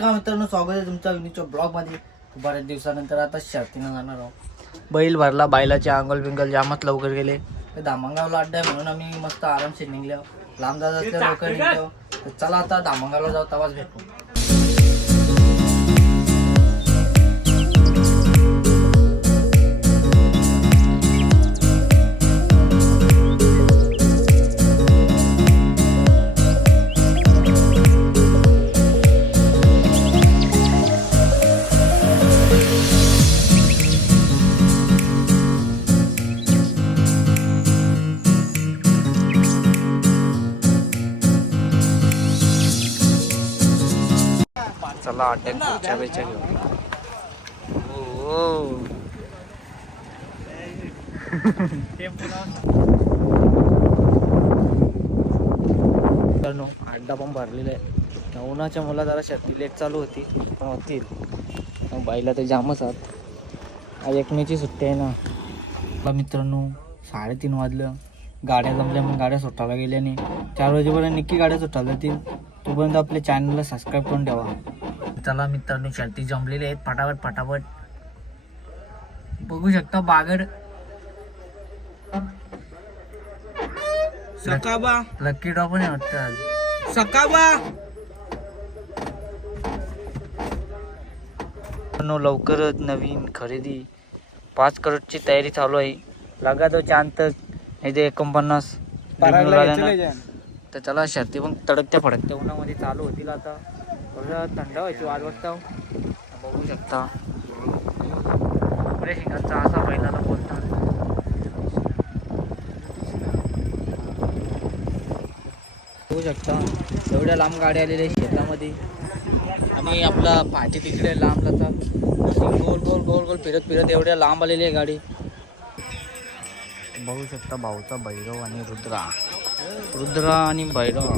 नमस्कार मित्रांनो, स्वागत आहे तुमच्या विनीच्या ब्लॉग मध्ये. बऱ्याच दिवसानंतर आता शर्तीनं जाणार आहोत. बैल भरला, बैलाचे अंगल बिंगल जामच लवकर गेले. दामणगावला अड्डा आहे म्हणून आम्ही मस्त आरामशीर निघलो. लांब जात असल्या लवकर निघतो. तर चला आता दामणगावला जाऊ, तवाच भेटू. चला अड्ड्याच्या बेच्या घेऊ. अड्डा पण भरलेला आहे. उन्हाच्या मुला जरा शर्ती लेट चालू होती, पण होतील. बाईला ते जामच आहात. आज एकमेची सुट्टी आहे ना. मित्रांनो 3:30 वाजलं. गाड्या जमल्या, मग गाड्या सुटायला गेल्या नाही. 4 वाजेपर्यंत नक्की गाड्या सुटायला येतील. तोपर्यंत आपल्या चॅनलला सबस्क्राईब करून ठेवा. चला मित्रांनो, शर्ती जमलेले आहेत. फटाफट बघू शकता. बागड सकाबा लकी ड्रॉ पण आहे वाटतं आज. सकाबा लवकरच नवीन खरेदी 5 करोडची तयारी चालू आहे. लगा तो चांद हे जे 49 तर चला शर्ती पण तडकत्या फडकत्या उन्हामध्ये चालू होतील. आता थोडं थंड व्हायची वाट बघता. बघू शकता आपल्या शिंगांचा असा बैलाला बोलतात. बघू शकता एवढ्या लांब गाड्या आलेल्या शेतामध्ये. आणि आपला पाठी तिकडे लांब जातात. गोल गोल फिरत एवढ्या लांब आलेली आहे गाडी. बघू शकता भाऊचा भैरव आणि रुद्रा आणि भैरव.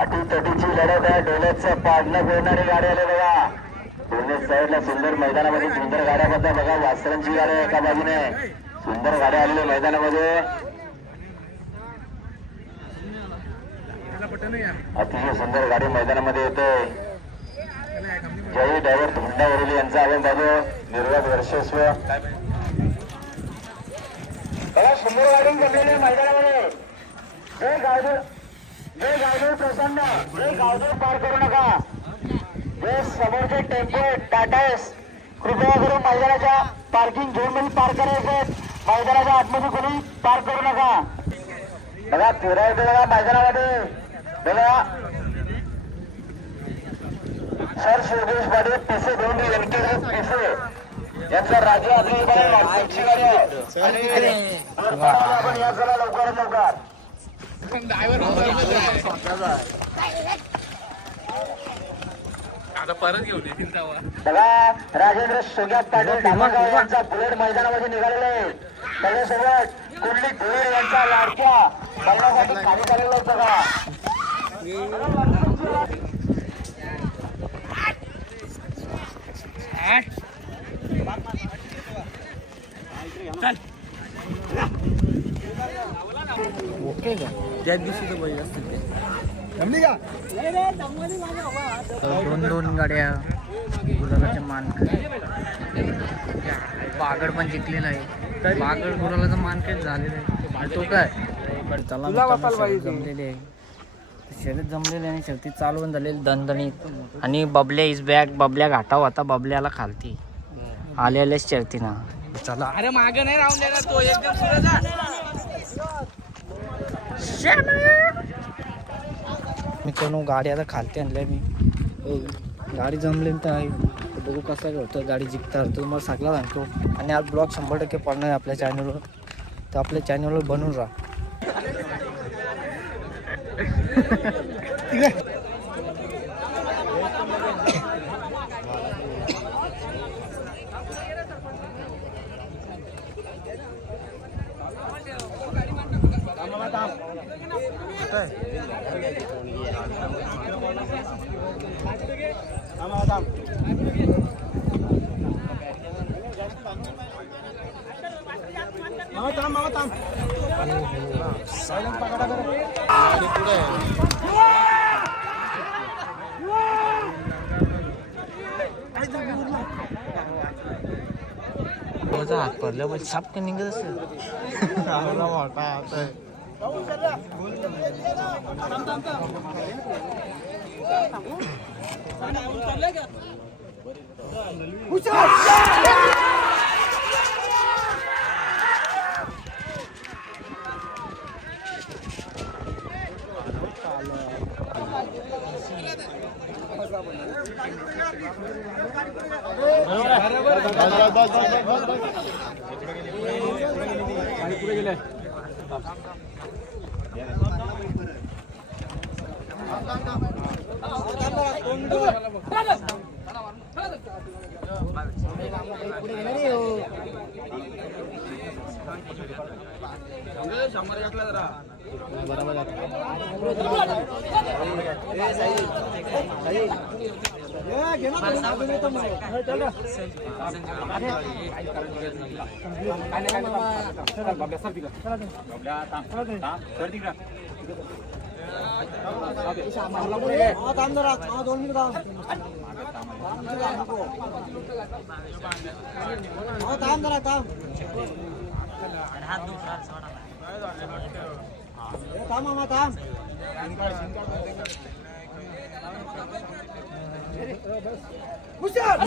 अटीतटीची लढत आहे. डोल्याचं पाडणं फिरणारी गाडी आली बघा. दोन्ही साईडला सुंदर मैदानामध्ये सुंदर गाड्या बद्दल बघा. वासरांची गाडी एका बाजूने सुंदर गाड्या आलेल्या मैदानामध्ये. अतिशय सुंदर गाडी मैदानामध्ये येते. जय ड्रायव्हर धोंडावरील यांचा आपण बाजू निर्वात वर्षस्व बघा. सुंदर गाडी गेलेली मैदानामध्ये. जय गावदेव प्रसन्न, जय गावदेव पार करू नका. जे समोरचे टेम्पो टाटास कृपया करून मैदानाच्या पार्किंग झोन मध्ये पार करायचे. मैदानाच्या आतमध्ये कोणी पार करू नका. बघा फिरायचं बघा मैदानामध्ये. बघा सर शिवदेश पाटील पिसे दोन पिसे यांचा राजा आपली गाडी आहे. आपण या चला लवकरात लवकर. आता परत घेऊन येतील बघा राजेंद्र सोग्यात पाटील धामणगाव यांचा बुलेट मैदानामध्ये निघालेला आहे. त्याच्यासोबत कुंडली धुळे यांचा लाडक्या बैलासाठी खाली झालेला आहे बघा. ओके का त्या दिवशी बैल असतील ते. दोन गाड्या गुलालाच्या मान. बागड पण जिंकलेला आहे. बागड गुलालाचा मान काही झालेला आहे. तो काय जमलेले आहे. शर्यत जमलेले आणि शर्ती चालू पण झालेली दणदणीत. आणि बबल्या इज बॅग. बबल्या घाटाव आता बबल्याला खालती आलेल्याच शर्तीना. चला अरे मागे नाही राहून देणार तो एकदम सुरत. मित्रांनो गाडी आता खालती आणल्या मी. गाडी जमली तर आहे. बघू कसं होतं. गाडी जिंकता तो मला सगळा सांगतो. आणि आज ब्लॉग 100% पडणार आहे आपल्या चॅनलवर. तर आपल्या चॅनलवर बनवून राहा. हात पडल्यावर साप का निघत असेल हुशार